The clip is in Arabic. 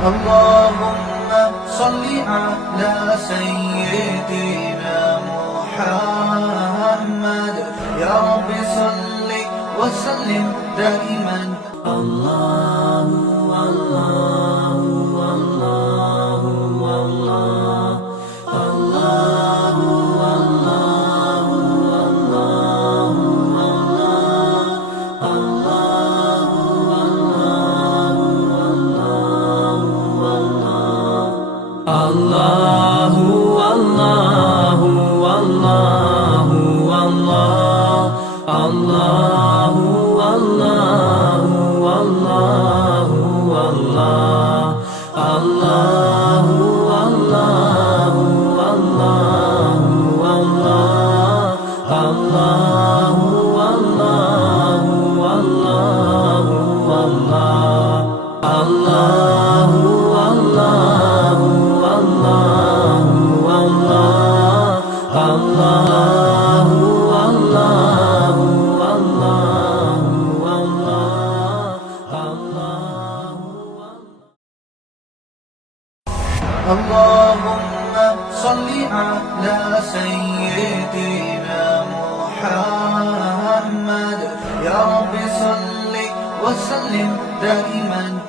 اللهم صل على سيدنا محمد. يا رب صل وسلم دائما. الله الله الله الله الله الله الله الله الله والله والله الله والله والله والله الله والله والله والله الله والله والله والله الله والله والله والله الله والله والله والله الله. اللهم صل على سيدنا محمد. يا رب صل وسلم دائما.